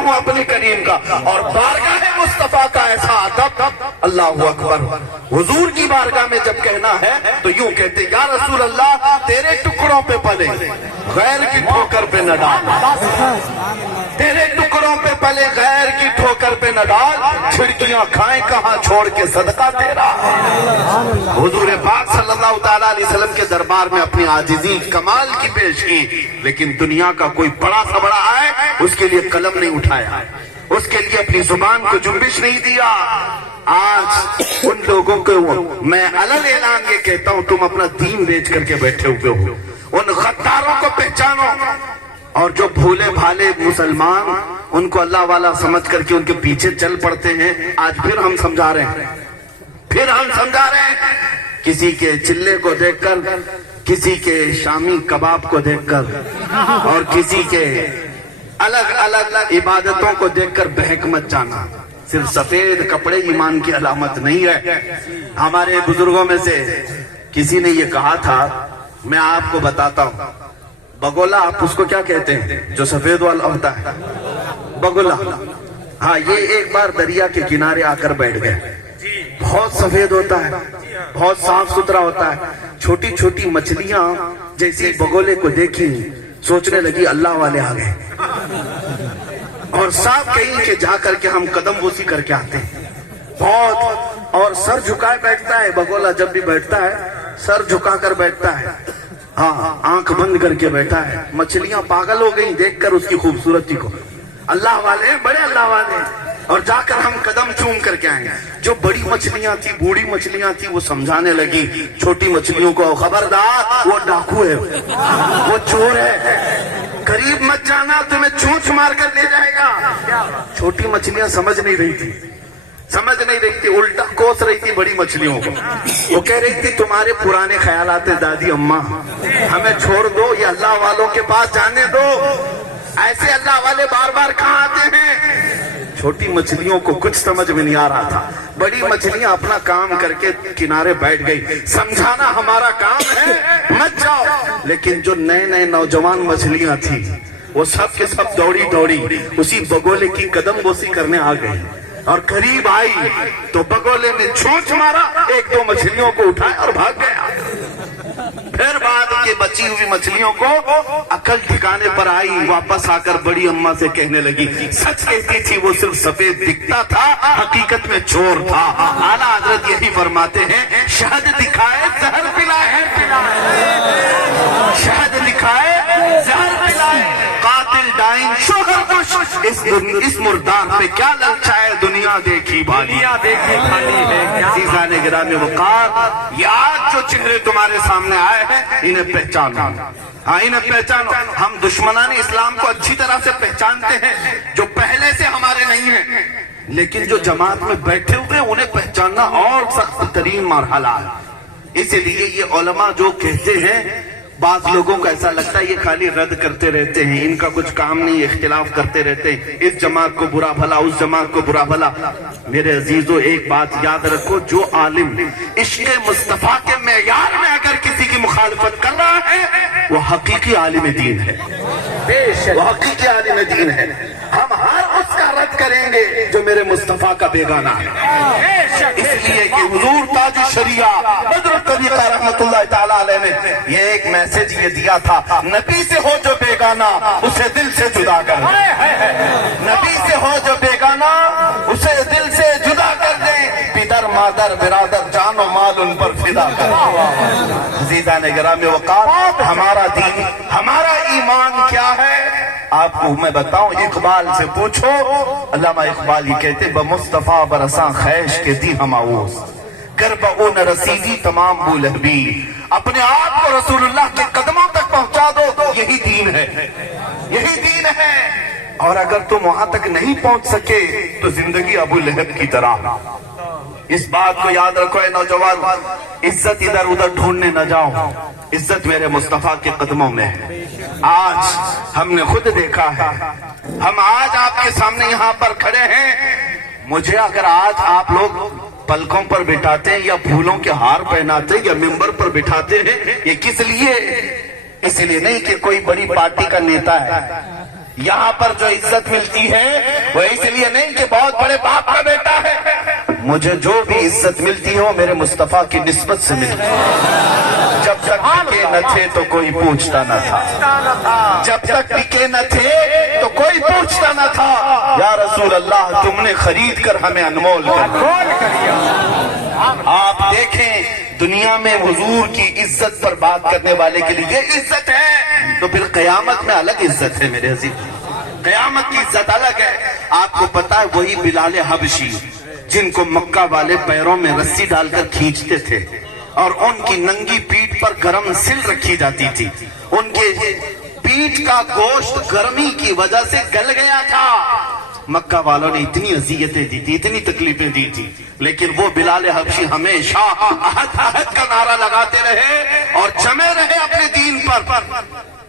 हूँ अपने करीम का। और बारगाह मुस्तफा का ऐसा अदब, अल्लाह अकबर। हुजूर की बारगाह में जब कहना है तो यूं कहते, या रसूल अल्लाह तेरे टुकड़ों पे पले, गैर की ठोकर पे न डाल, तेरे टुकड़ों पे पले, गैर की ठोकर पे न डाल, खिड़कियां खाएं कहां छोड़ के सदका तेरा। हुजूर पाक सल्लल्लाहु तआला अलैहि वसल्लम के दरबार में अपनी आजिज़ी कमाल की पेश की, लेकिन दुनिया का कोई बड़ा सा बड़ा आए उसके लिए कलम नहीं उठाया, उसके लिए अपनी जुबान को जुम्बिश नहीं दिया। आज उन लोगों को मैं अलग ऐलान के कहता हूं, तुम अपना दीन बेच करके बैठे हुए हो, उन गद्दारों को पहचानो। और जो भूले भाले मुसलमान उनको अल्लाह वाला समझ करके उनके पीछे चल पड़ते हैं, आज फिर हम समझा रहे हैं, फिर हम समझा रहे हैं। किसी के चिल्ले को देखकर, किसी के शामी कबाब को देखकर और किसी के अलग अलग इबादतों को देखकर बहक मत जाना। सिर्फ सफेद कपड़े ईमान की अलामत नहीं है। हमारे बुजुर्गों में से किसी ने ये कहा था, मैं आपको बताता हूं, बगोला आप उसको क्या कहते हैं जो सफेद वाला होता है, बगोला। हाँ, ये एक बार दरिया के किनारे आकर बैठ गए। बहुत सफेद होता है, बहुत साफ सुथरा होता है। छोटी छोटी मछलियां जैसे बगोले को देखी, सोचने लगी अल्लाह वाले आ गए, और साफ कहीं के जा करके हम कदम बोसी करके आते हैं बहुत। और सर झुकाए बैठता है बगोला, जब भी बैठता है सर झुका कर बैठता है, हाँ आंख बंद करके बैठा है। मछलियां पागल हो गई देखकर उसकी खूबसूरती को, अल्लाह वाले बड़े अल्लाह वाले। और जाकर हम कदम चूम करके आए। जो बड़ी मछलियां थी, बूढ़ी मछलियां थी, वो समझाने लगी छोटी मछलियों को, खबरदार वो डाकू है, वो चोर है, करीब मत जाना, तुम्हें चोंच मार कर ले जाएगा। छोटी मछलियां समझ नहीं रही थी, समझ नहीं रही थी, उल्टा कोस रही थी बड़ी मछलियों को। वो कह रही थी तुम्हारे पुराने ख्यालात है दादी अम्मा, हमें छोड़ दो, ये अल्लाह वालों के पास जाने दो, ऐसे अल्लाह वाले बार बार कहाँ आते हैं। छोटी मछलियों को कुछ समझ में नहीं आ रहा था, बड़ी मछलियां अपना काम करके किनारे बैठ गई। समझाना हमारा काम है, मत जाओ। लेकिन जो नए नए नौजवान मछलियां थी वो सब के सब दौड़ी दौड़ी उसी बगोले की कदम बोसी करने आ गई, और करीब आई तो बगोले ने चोंच मारा, एक दो मछलियों को उठाया और भाग गया। फिर बाद के बची हुई मछलियों को अकल ठिकाने पर आई, वापस आकर बड़ी अम्मा से कहने लगी, सच कहती थी वो सिर्फ सफेद दिखता था, हकीकत में चोर था। आला हजरत यही फरमाते हैं, शहद दिखाए जहर पिलाए, शहद दिखाए जहर पिलाए, कातिल डाइन शोहर कुश, इस मुर्दार पे क्या ललचाए, दुनिया देखी भालिया देखी खाली है। सीज़ाने गिरामी वक़ार, ये आज जो चेहरे तुम्हारे सामने आए हैं इन्हें पहचानो, हाँ इन्हें पहचानो। हम दुश्मनाने इस्लाम को अच्छी तरह से पहचानते हैं जो पहले से हमारे नहीं है, लेकिन जो जमात में बैठे हुए उन्हें पहचानना और सख्त तरीन मरहला है। इसीलिए ये उलमा जो कहते हैं, बाज लोगों को ऐसा लगता है ये खाली रद्द करते रहते हैं, इनका कुछ काम नहीं, इख्तिलाफ करते रहते हैं, इस जमात को बुरा भला, उस जमात को बुरा भला। मेरे अजीजों एक बात याद रखो, जो आलिम इश्क़े मुस्तफा के मेयार में अगर किसी की मुखालफत कर रहा है वो हकीकी आलिम दीन है, वो हकीकी आलिम दीन है। हम हर उसका रद्द करेंगे जो मेरे मुस्तफा का बेगाना है। इसलिए कि हुजूर ताज शरिया बदर तरीका रहमतुल्लाह ताला अलैह ने ये एक मैसेज ये दिया था, नबी से हो जो बेगाना उसे दिल से जुदा कर दे, नबी से हो जो बेगाना उसे दिल से जुदा कर दे, पितर मादर बिरादर जानो माल उन पर फिदा कर दे। अज़ीज़ान गिरामी वक़ार, हमारा दीन, हमारा ईमान क्या है आपको मैं बताऊं, इकबाल से पूछो। अल्लामा इकबाल ये कहते, बमुस्तफा बरसा खैश के दी हमाऊस करबऊन रसीदी तमाम बुलहबी, अपने आप को रसूलुल्लाह के कदमों तक पहुंचा दो, यही दीन है, यही दीन है। और अगर तुम वहां तक नहीं पहुंच सके तो जिंदगी अबू लहब की तरह। इस बात को याद रखो ए नौजवान, इज्जत इधर उधर ढूंढने न जाओ, इज्जत मेरे मुस्तफा के कदमों में है। आज हमने खुद देखा है, हम आज आपके सामने यहाँ पर खड़े हैं, मुझे अगर आज आप लोग पलकों पर बिठाते हैं या फूलों के हार पहनाते या मिंबर पर बिठाते हैं, ये किस लिए? इसलिए नहीं कि कोई बड़ी पार्टी का नेता है, یہاں پر جو عزت ملتی ہے وہ اس لیے نہیں کہ بہت بڑے باپ کا بیٹا ہے. مجھے جو بھی عزت ملتی ہے وہ میرے مصطفیٰ کی نسبت سے ملتی ہے. جب تک ٹکے نہ تھے تو کوئی پوچھتا نہ تھا. جب تک ٹکے نہ تھے تو کوئی پوچھتا نہ تھا. یا رسول اللہ تم نے خرید کر ہمیں انمول کر دیا. آپ دیکھیں دنیا میں حضور کی عزت پر بات کرنے والے کے لیے عزت ہے تو پھر قیامت میں الگ عزت ہے میرے عزیز. قیامت کی عزت الگ ہے. آپ کو پتا ہے وہی بلال حبشی جن کو مکہ والے پیروں میں رسی ڈال کر کھینچتے تھے اور ان کی ننگی پیٹھ پر گرم سل رکھی جاتی تھی. ان کے پیٹھ کا گوشت گرمی کی وجہ سے گل گیا تھا. مکہ والوں نے اتنی اذیتیں دی تھی, اتنی تکلیفیں دی تھی, لیکن وہ بلال حبشی ہمیشہ احد احد کا نعرہ لگاتے رہے اور جمے رہے اپنے دین پر.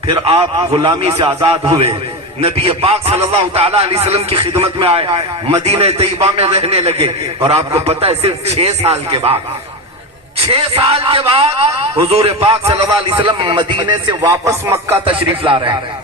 پھر آپ غلامی سے آزاد ہوئے, نبی پاک صلی اللہ تعالیٰ علیہ وسلم کی خدمت میں آئے, مدینہ طیبہ میں رہنے لگے. اور آپ کو پتہ ہے صرف 6 سال کے بعد حضور پاک صلی اللہ علیہ وسلم مدینے سے واپس مکہ تشریف لا رہے ہیں.